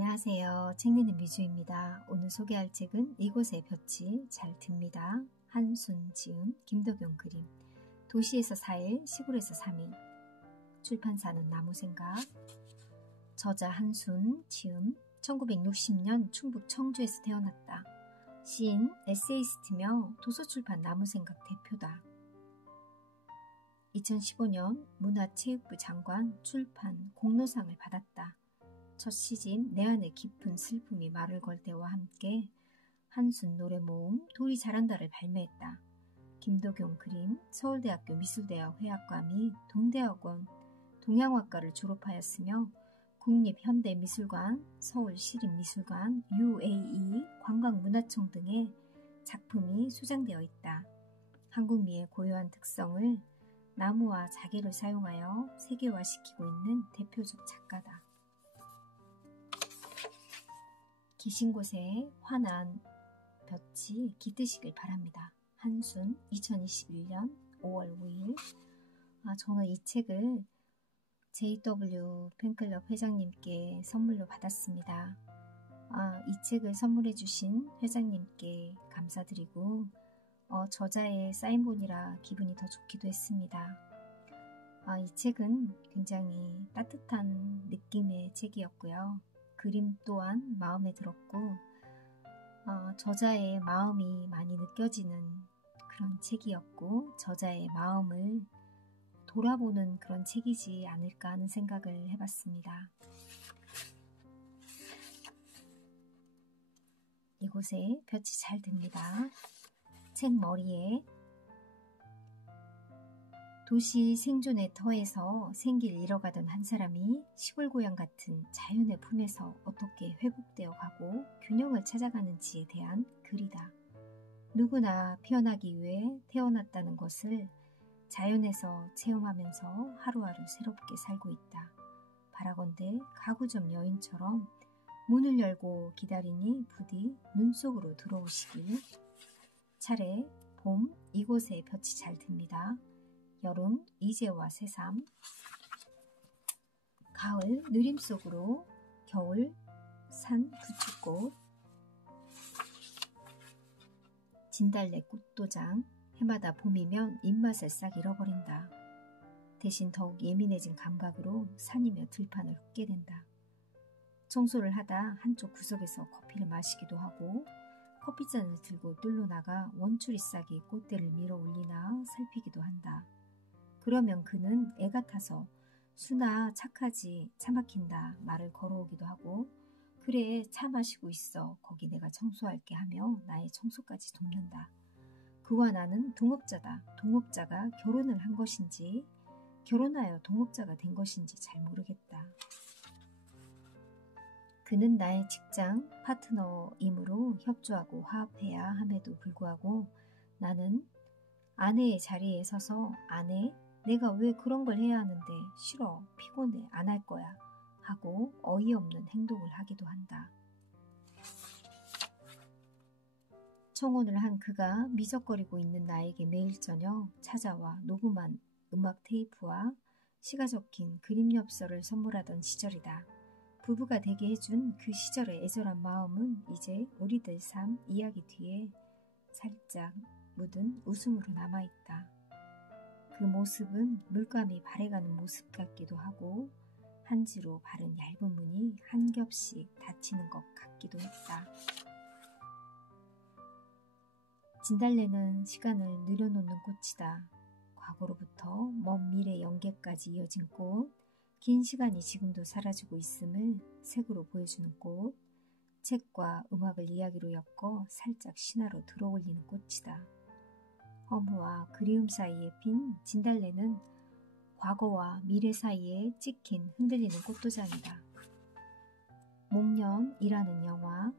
안녕하세요. 책 읽는 미주입니다. 오늘 소개할 책은 이곳의 볕이 잘 듭니다. 한순 지음, 김덕용 그림. 도시에서 4일, 시골에서 3일. 출판사는 나무생각. 저자 한순 지음, 1960년 충북 청주에서 태어났다. 시인, 에세이스트며 도서출판 나무생각 대표다. 2015년 문화체육부 장관 출판 공로상을 받았다. 첫 시집 내 안의 깊은 슬픔이 말을 걸 때와 함께 한순 노래모음 돌이 잘한다를 발매했다. 김덕용 그림, 서울대학교 미술대학 회화과 및 동대학원 동양화과를 졸업하였으며 국립현대미술관, 서울시립미술관, UAE 관광문화청 등의 작품이 소장되어 있다. 한국미의 고유한 특성을 나무와 자개를 사용하여 세계화시키고 있는 대표적 작가다. 계신 곳에 환한 볕이 깃드시길 바랍니다. 한순 2021년 5월 5일. 저는 이 책을 JW 팬클럽 회장님께 선물로 받았습니다. 이 책을 선물해 주신 회장님께 감사드리고 저자의 사인본이라 기분이 더 좋기도 했습니다. 이 책은 굉장히 따뜻한 느낌의 책이었고요. 그림 또한 마음에 들었고 저자의 마음이 많이 느껴지는 그런 책이었고 저자의 마음을 돌아보는 그런 책이지 않을까 하는 생각을 해봤습니다. 이곳에 볕이 잘 듭니다. 책 머리에 도시 생존의 터에서 생기를 잃어가던 한 사람이 시골 고향 같은 자연의 품에서 어떻게 회복되어 가고 균형을 찾아가는지에 대한 글이다. 누구나 피어나기 위해 태어났다는 것을 자연에서 체험하면서 하루하루 새롭게 살고 있다. 바라건대 가구점 여인처럼 문을 열고 기다리니 부디 눈 속으로 들어오시길. 차례 봄 이곳에 볕이 잘 듭니다. 여름 이제와 새삼. 가을 느림 속으로. 겨울 산 부추꽃. 진달래 꽃도장. 해마다 봄이면 입맛을 싹 잃어버린다. 대신 더욱 예민해진 감각으로 산이며 들판을 훑게 된다. 청소를 하다 한쪽 구석에서 커피를 마시기도 하고 커피잔을 들고 뜰로 나가 원추리 싹이 꽃대를 밀어 올리나 살피기도 한다. 그러면 그는 애가 타서 수나 착하지 차 막힌다 말을 걸어오기도 하고 그래 차 마시고 있어 거기 내가 청소할게 하며 나의 청소까지 돕는다. 그와 나는 동업자다. 동업자가 결혼을 한 것인지 결혼하여 동업자가 된 것인지 잘 모르겠다. 그는 나의 직장 파트너이므로 협조하고 화합해야 함에도 불구하고 나는 아내의 자리에 서서 아내 내가 왜 그런 걸 해야 하는데 싫어 피곤해 안 할 거야 하고 어이없는 행동을 하기도 한다. 청혼을 한 그가 미적거리고 있는 나에게 매일 저녁 찾아와 녹음한 음악 테이프와 시가 적힌 그림 엽서를 선물하던 시절이다. 부부가 되게 해준 그 시절의 애절한 마음은 이제 우리들 삶 이야기 뒤에 살짝 묻은 웃음으로 남아있다. 그 모습은 물감이 발해가는 모습 같기도 하고 한지로 바른 얇은 문이 한 겹씩 닫히는 것 같기도 했다. 진달래는 시간을 늘여놓는 꽃이다. 과거로부터 먼 미래 영계까지 이어진 꽃, 긴 시간이 지금도 사라지고 있음을 색으로 보여주는 꽃, 책과 음악을 이야기로 엮어 살짝 신화로 들어올리는 꽃이다. 허무와 그리움 사이에 핀 진달래는 과거와 미래 사이에 찍힌 흔들리는 꽃도장이다. 목련이라는 영화.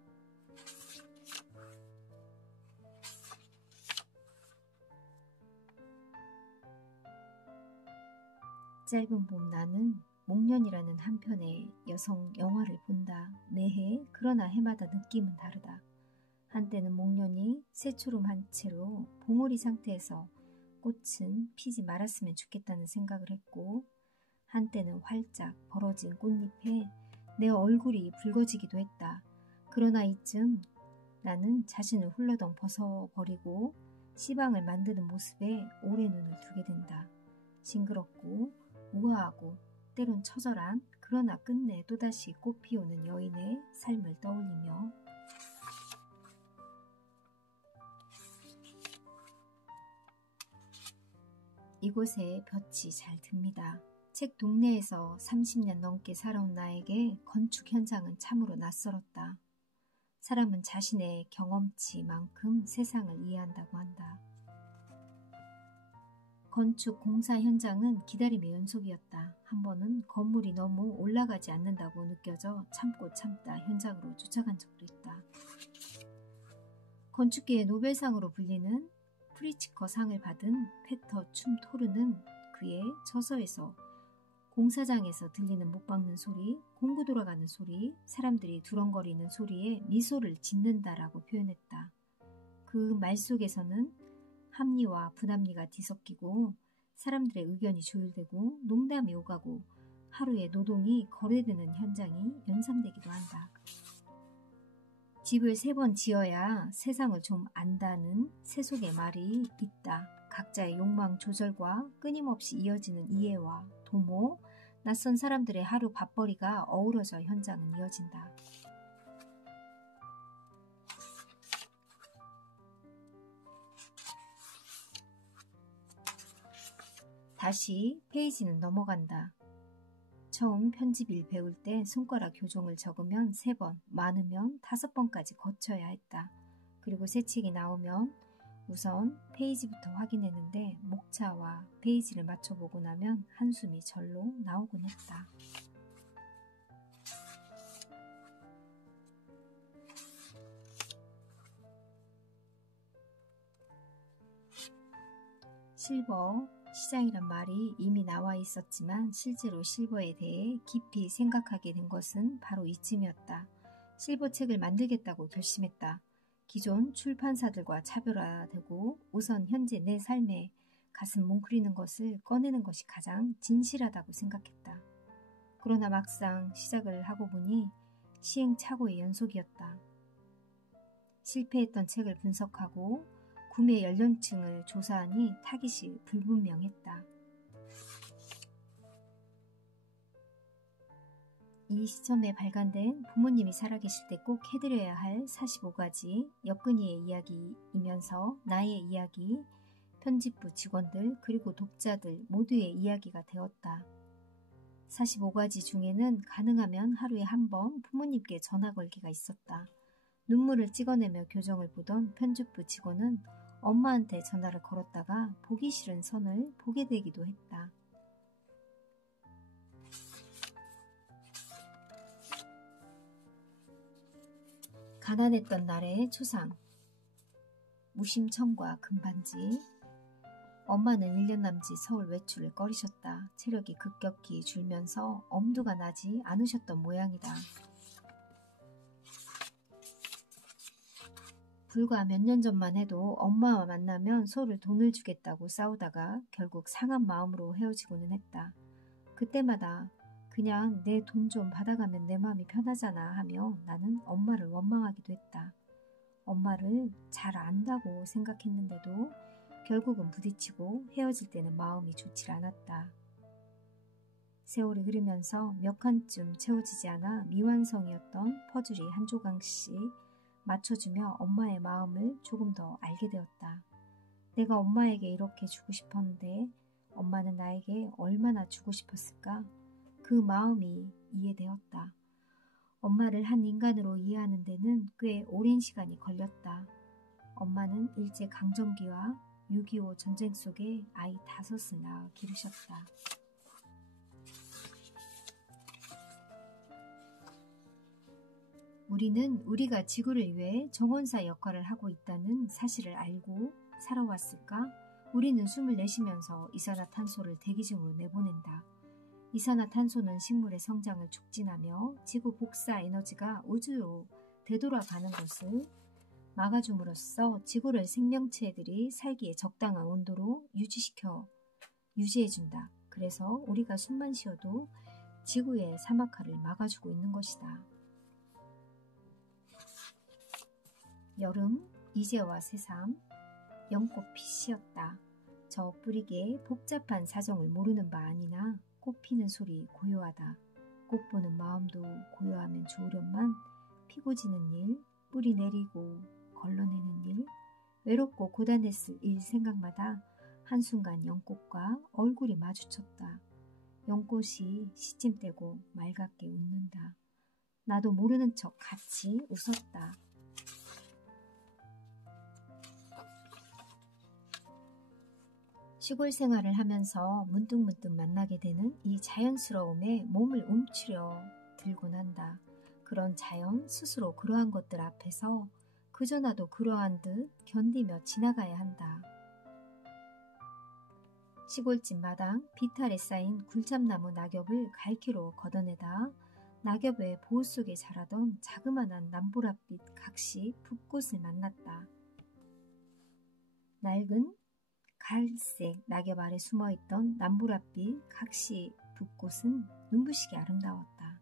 짧은 봄 나는 목련이라는 한 편의 여성 영화를 본다. 매해 그러나 해마다 느낌은 다르다. 한때는 목련이 새초롬 한 채로 봉오리 상태에서 꽃은 피지 말았으면 좋겠다는 생각을 했고 한때는 활짝 벌어진 꽃잎에 내 얼굴이 붉어지기도 했다. 그러나 이쯤 나는 자신을 훌러덩 벗어버리고 시방을 만드는 모습에 오래 눈을 두게 된다. 싱그럽고 우아하고 때론 처절한 그러나 끝내 또다시 꽃피우는 여인의 삶을 떠올리며 이곳에 볕이 잘 듭니다. 책 동네에서 30년 넘게 살아온 나에게 건축 현장은 참으로 낯설었다. 사람은 자신의 경험치만큼 세상을 이해한다고 한다. 건축 공사 현장은 기다림의 연속이었다. 한 번은 건물이 너무 올라가지 않는다고 느껴져 참고 참다 현장으로 쫓아간 적도 있다. 건축계의 노벨상으로 불리는 프리츠커 상을 받은 페터 춤토르는 그의 저서에서 공사장에서 들리는 못 박는 소리, 공구 돌아가는 소리, 사람들이 두렁거리는 소리에 미소를 짓는다라고 표현했다. 그 말 속에서는 합리와 불합리가 뒤섞이고 사람들의 의견이 조율되고 농담이 오가고 하루의 노동이 거래되는 현장이 연상되기도 한다. 집을 3번 지어야 세상을 좀 안다는 세속의 말이 있다. 각자의 욕망 조절과 끊임없이 이어지는 이해와 도모, 낯선 사람들의 하루 밥벌이가 어우러져 현장은 이어진다. 다시 페이지는 넘어간다. 처음 편집일 배울 때 손가락 교종을 적으면 3번, 많으면 5번까지 거쳐야 했다. 그리고 새 책이 나오면 우선 페이지부터 확인했는데 목차와 페이지를 맞춰보고 나면 한숨이 절로 나오곤 했다. 실버 시장이란 말이 이미 나와 있었지만 실제로 실버에 대해 깊이 생각하게 된 것은 바로 이쯤이었다. 실버 책을 만들겠다고 결심했다. 기존 출판사들과 차별화되고 우선 현재 내 삶에 가슴 뭉클이는 것을 꺼내는 것이 가장 진실하다고 생각했다. 그러나 막상 시작을 하고 보니 시행착오의 연속이었다. 실패했던 책을 분석하고 구매 연령층을 조사하니 타깃이 불분명했다. 이 시점에 발간된 부모님이 살아계실 때 꼭 해드려야 할 45가지 역근이의 이야기이면서 나의 이야기, 편집부 직원들 그리고 독자들 모두의 이야기가 되었다. 45가지 중에는 가능하면 하루에 한 번 부모님께 전화 걸기가 있었다. 눈물을 찍어내며 교정을 보던 편집부 직원은 엄마한테 전화를 걸었다가 보기 싫은 선을 보게 되기도 했다. 가난했던 날의 초상, 무심청과 금반지. 엄마는 1년 남짓 서울 외출을 꺼리셨다. 체력이 급격히 줄면서 엄두가 나지 않으셨던 모양이다. 불과 몇 년 전만 해도 엄마와 만나면 서로 돈을 주겠다고 싸우다가 결국 상한 마음으로 헤어지고는 했다. 그때마다 그냥 내 돈 좀 받아가면 내 마음이 편하잖아 하며 나는 엄마를 원망하기도 했다. 엄마를 잘 안다고 생각했는데도 결국은 부딪히고 헤어질 때는 마음이 좋지 않았다. 세월이 흐르면서 몇 칸쯤 채워지지 않아 미완성이었던 퍼즐이 한 조각씩 맞춰주며 엄마의 마음을 조금 더 알게 되었다. 내가 엄마에게 이렇게 주고 싶었는데 엄마는 나에게 얼마나 주고 싶었을까? 그 마음이 이해되었다. 엄마를 한 인간으로 이해하는 데는 꽤 오랜 시간이 걸렸다. 엄마는 일제강점기와 6.25 전쟁 속에 아이 5을 낳아 기르셨다. 우리는 우리가 지구를 위해 정원사 역할을 하고 있다는 사실을 알고 살아왔을까? 우리는 숨을 내쉬면서 이산화탄소를 대기중으로 내보낸다. 이산화탄소는 식물의 성장을 촉진하며 지구 복사 에너지가 우주로 되돌아가는 것을 막아줌으로써 지구를 생명체들이 살기에 적당한 온도로 유지해준다. 그래서 우리가 숨만 쉬어도 지구의 사막화를 막아주고 있는 것이다. 여름, 이제와 새삼, 연꽃 피시었다. 저 뿌리게 복잡한 사정을 모르는 바 아니나 꽃 피는 소리 고요하다. 꽃 보는 마음도 고요하면 좋으련만 피고 지는 일, 뿌리 내리고 걸러내는 일, 외롭고 고단했을 일 생각마다 한순간 연꽃과 얼굴이 마주쳤다. 연꽃이 시침대고 맑게 웃는다. 나도 모르는 척 같이 웃었다. 시골 생활을 하면서 문득문득 만나게 되는 이 자연스러움에 몸을 움츠려 들곤 한다. 그런 자연 스스로 그러한 것들 앞에서 그저 나도 그러한 듯 견디며 지나가야 한다. 시골집 마당 비탈에 쌓인 굴참나무 낙엽을 갈퀴로 걷어내다 낙엽의 보호 속에 자라던 자그마한 남보랏빛 각시 붓꽃을 만났다. 낡은 갈색 낙엽 아래 숨어있던 남보랏빛 각시 붓꽃은 눈부시게 아름다웠다.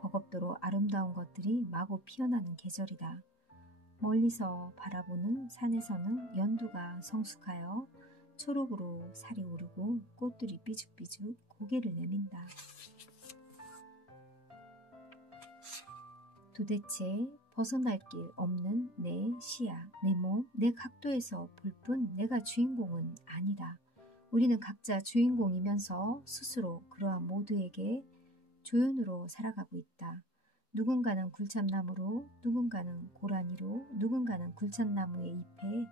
버겁도록 아름다운 것들이 마구 피어나는 계절이다. 멀리서 바라보는 산에서는 연두가 성숙하여 초록으로 살이 오르고 꽃들이 삐죽삐죽 고개를 내민다. 도대체 벗어날 길 없는 내 시야, 내 몸, 내 각도에서 볼 뿐 내가 주인공은 아니다. 우리는 각자 주인공이면서 스스로 그러한 모두에게 조연으로 살아가고 있다. 누군가는 굴참나무로, 누군가는 고라니로, 누군가는 굴참나무의 잎에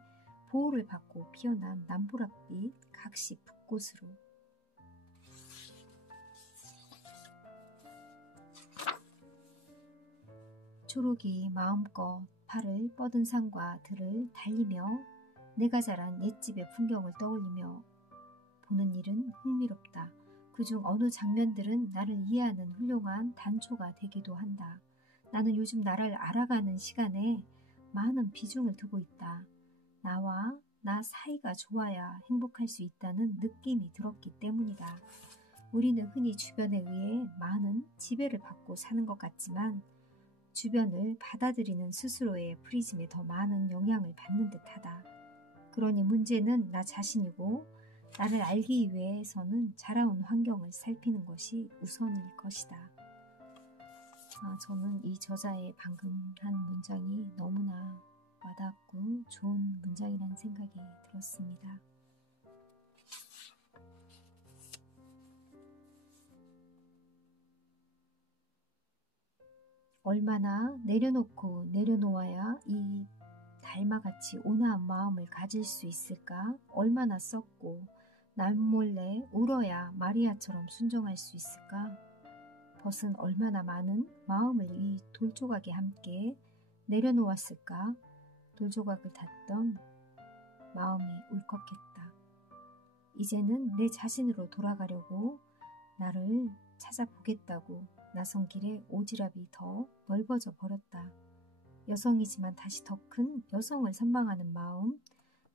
보호를 받고 피어난 남보랏빛 각시 붓꽃으로. 초록이 마음껏 팔을 뻗은 산과 들을 달리며 내가 자란 옛집의 풍경을 떠올리며 보는 일은 흥미롭다. 그중 어느 장면들은 나를 이해하는 훌륭한 단초가 되기도 한다. 나는 요즘 나를 알아가는 시간에 많은 비중을 두고 있다. 나와 나 사이가 좋아야 행복할 수 있다는 느낌이 들었기 때문이다. 우리는 흔히 주변에 의해 많은 지배를 받고 사는 것 같지만 주변을 받아들이는 스스로의 프리즘에 더 많은 영향을 받는 듯하다. 그러니 문제는 나 자신이고 나를 알기 위해서는 자라온 환경을 살피는 것이 우선일 것이다. 저는 이 저자의 방금 한 문장이 너무나 와닿고 좋은 문장이라는 생각이 들었습니다. 얼마나 내려놓고 내려놓아야 이 달마같이 온화한 마음을 가질 수 있을까? 얼마나 썩고 남몰래 울어야 마리아처럼 순종할 수 있을까? 벗은 얼마나 많은 마음을 이 돌조각에 함께 내려놓았을까? 돌조각을 닫던 마음이 울컥했다. 이제는 내 자신으로 돌아가려고 나를 찾아보겠다고 나선 길에 오지랖이 더 넓어져 버렸다. 여성이지만 다시 더 큰 여성을 선망하는 마음,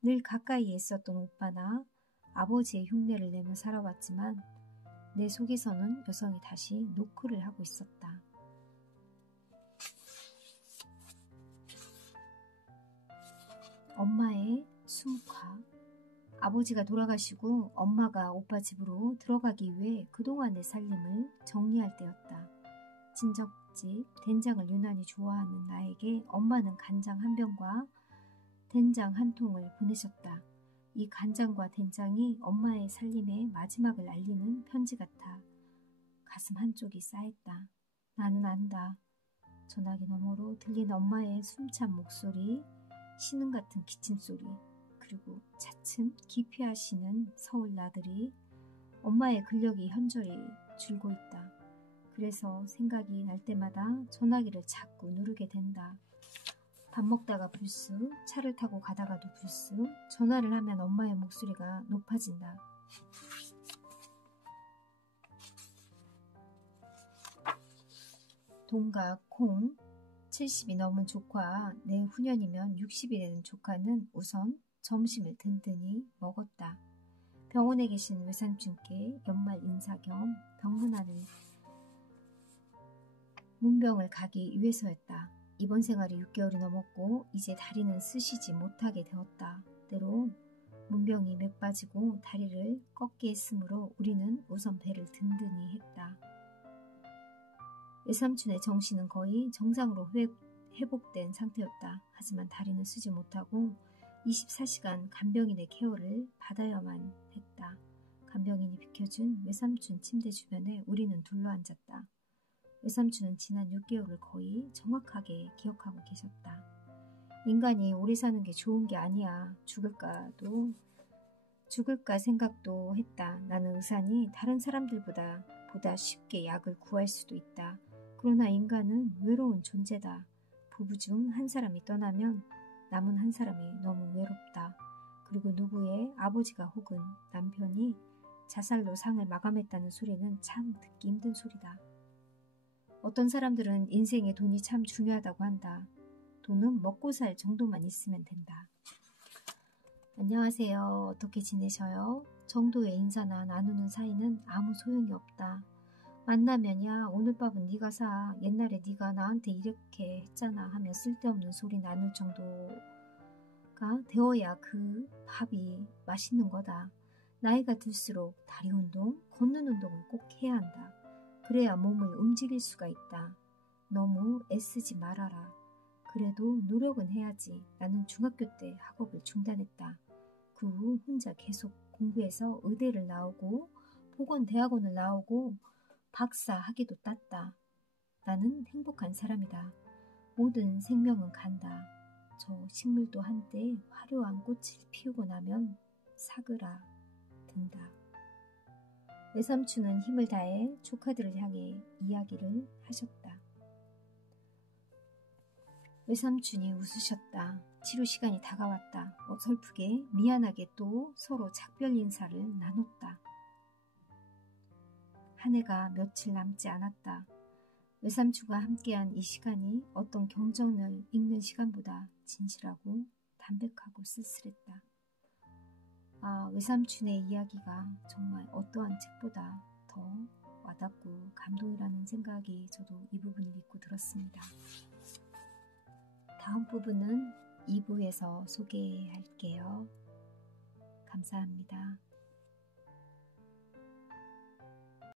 늘 가까이에 있었던 오빠나 아버지의 흉내를 내며 살아왔지만 내 속에서는 여성이 다시 노크를 하고 있었다. 엄마의 수묵화. 아버지가 돌아가시고 엄마가 오빠 집으로 들어가기 위해 그동안의 살림을 정리할 때였다. 친정집 된장을 유난히 좋아하는 나에게 엄마는 간장 한 병과 된장 한 통을 보내셨다. 이 간장과 된장이 엄마의 살림의 마지막을 알리는 편지 같아 가슴 한쪽이 싸했다. 나는 안다. 전화기 너머로 들린 엄마의 숨찬 목소리, 신음 같은 기침소리, 그리고 차츰 기피하시는 서울 나들이 엄마의 근력이 현저히 줄고 있다. 그래서 생각이 날 때마다 전화기를 자꾸 누르게 된다. 밥 먹다가 불쑥, 차를 타고 가다가도 불쑥, 전화를 하면 엄마의 목소리가 높아진다. 동각, 콩, 70이 넘은 조카, 내후년이면 60이 되는 조카는 우선 점심을 든든히 먹었다. 병원에 계신 외삼촌께 연말 인사 겸 방문하는 문병을 가기 위해서였다. 입원 생활이 6개월이 넘었고 이제 다리는 쓰시지 못하게 되었다. 때로 문병이 맥 빠지고 다리를 꺾게 했으므로 우리는 우선 배를 든든히 했다. 외삼촌의 정신은 거의 정상으로 회복된 상태였다. 하지만 다리는 쓰지 못하고 24시간 간병인의 케어를 받아야만 했다. 간병인이 비켜준 외삼촌 침대 주변에 우리는 둘러앉았다. 외삼촌은 지난 6개월을 거의 정확하게 기억하고 계셨다. 인간이 오래 사는 게 좋은 게 아니야. 죽을까 생각도 했다. 나는 의사니 다른 사람들보다 쉽게 약을 구할 수도 있다. 그러나 인간은 외로운 존재다. 부부 중 한 사람이 떠나면 남은 한 사람이 너무 외롭다. 그리고 누구의 아버지가 혹은 남편이 자살로 상을 마감했다는 소리는 참 듣기 힘든 소리다. 어떤 사람들은 인생에 돈이 참 중요하다고 한다. 돈은 먹고 살 정도만 있으면 된다. 안녕하세요. 어떻게 지내셔요? 정도의 인사나 나누는 사이는 아무 소용이 없다. 만나면 야 오늘 밥은 네가 사. 옛날에 네가 나한테 이렇게 했잖아 하며 쓸데없는 소리 나눌 정도가 되어야 그 밥이 맛있는 거다. 나이가 들수록 다리 운동, 걷는 운동을 꼭 해야 한다. 그래야 몸을 움직일 수가 있다. 너무 애쓰지 말아라. 그래도 노력은 해야지. 나는 중학교 때 학업을 중단했다. 그 후 혼자 계속 공부해서 의대를 나오고 보건대학원을 나오고 박사 학위도 땄다. 나는 행복한 사람이다. 모든 생명은 간다. 저 식물도 한때 화려한 꽃을 피우고 나면 사그라든다. 외삼촌은 힘을 다해 조카들을 향해 이야기를 하셨다. 외삼촌이 웃으셨다. 치료 시간이 다가왔다. 어설프게 미안하게 또 서로 작별 인사를 나눴다. 한 해가 며칠 남지 않았다. 외삼촌과 함께한 이 시간이 어떤 경전을 읽는 시간보다 진실하고 담백하고 쓸쓸했다. 외삼촌의 이야기가 정말 어떠한 책보다 더 와닿고 감동이라는 생각이 저도 이 부분을 읽고 들었습니다. 다음 부분은 2부에서 소개할게요. 감사합니다.